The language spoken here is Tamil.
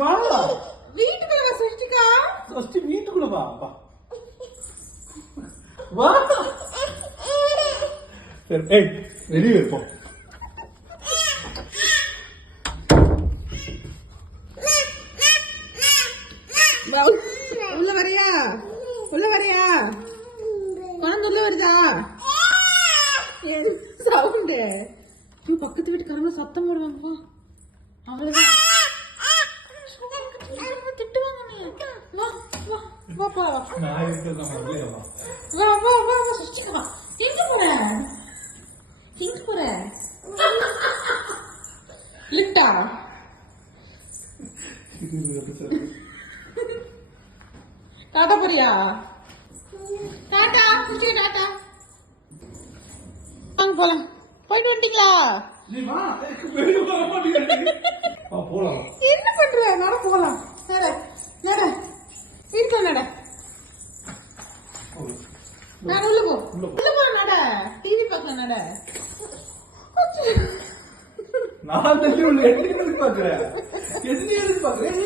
வா. வீட்டுக்குள்ள வா சஷ்டிகா? ஃபர்ஸ்ட் வீட்டுக்குள்ள வா வா. வா சரி ஏய் வெளியே வா, உள்ள வரியா? உள்ள வரியா? குழந்தை உள்ள வருதா? சவுண்டு பக்கத்து வீட்டுக்காரங்க சத்தம் போடுவாங்க. அவ்வளவுதான் வா போலாம் வா நான் வா வா வா வா வா சஷ்டிகா வா எங்க போற எங்க போற லிட்டா டாட்டா போறியா டாட்டா குச்சி டாட்டா வாங்க போலாம். போயிட்டு வந்துட்டீங்களா போலாம் என்ன பண்ற? நட போகலாம் நட நட வீட்டுல நட நான் உள்ள போ. உள்ள போ. நட டிவி பார்க்க நட நான் தெரியும் எதுக்கு பாக்குறேன் எதுக்கு பாக்குறேன்